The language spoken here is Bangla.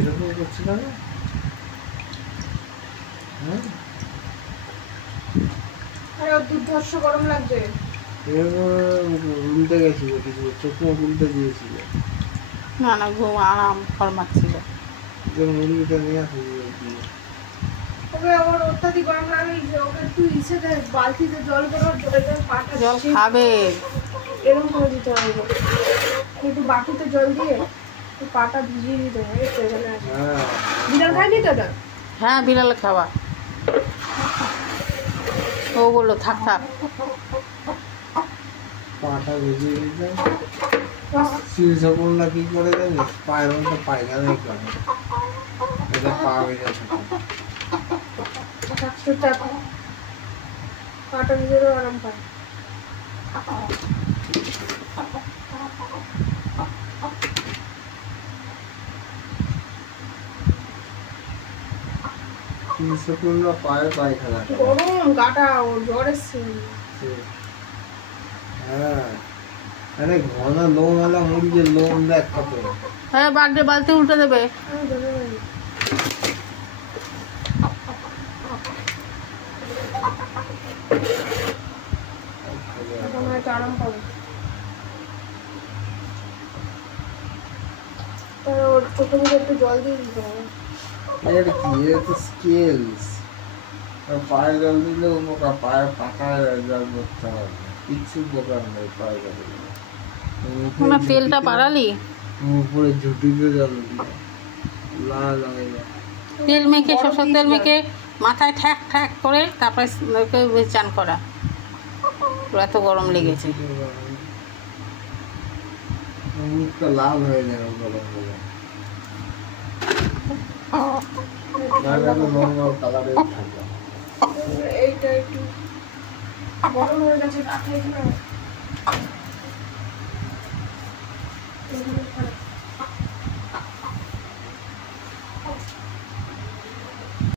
এরকম করছে না? হ্যাঁ, আরে দুর্ধর্ষ গরম লাগছে। উল্টে গেছিল কিছু, চোখ মুখ উল্টে দিয়েছিল। না না, ঘুম আরাম ফরমাচ্ছিল। মুরগিটা নিয়ে আসে দিয়ে ওকে ওর অত্যাধিক গরম লাগলে ওকে একটু ইসে দে, বালতিতে জল করে ওর জলটা পাটা জল খাবে। এরকম করে দিতে হবে। একটু বাটিতে জল দিয়ে পাটা ভিজিয়ে দিতে হবে। হ্যাঁ, বিড়াল খায়নি তো ওটা? হ্যাঁ, বিড়ালে খাওয়া। ও বললো থাক থাক। পাটা ভিজিয়ে দিতে শিলসকল না কি করে জানিস, পায়ের মধ্যে পায়খানাই করে, এটা পা ভেজে থাকে। পাটা ভিজেও আরাম পায়। শিলসকল না পায়ে পায়খানা করে। গরম গাটা ওর জ্বর এসছে। হ্যাঁ, আরে ঘন লোমওয়ালা মুরগির লোম দেখ কত। হ্যাঁ, বার্থডে বালতি উল্টে দেবে। আরাম পাবে। ওর চোখে মুখে একটু জল দিয়ে দিতে হবে। এর কি, এর তো স্কেলস। পায়ে জল দিলে উপকার, পায়ে পাখায় জল করতে হবে, কিচ্ছু উপকার নেই পায়ে জল দিলে। আমার তেলটা বাড়ালি? উপরে ঝুটিতে জল দিলে লাল হয়ে যায়। তেল মেখে, সরষের তেল মেখে মাথায় ঠ্যাক ঠ্যাক করে তারপরে চান করা। এত গরম লেগেছে। মুখটা লাল হয়ে যাবে গরম গরম। কালারে থাকে। এইটা একটু গরম হয়ে গেছে, রাখা এখানে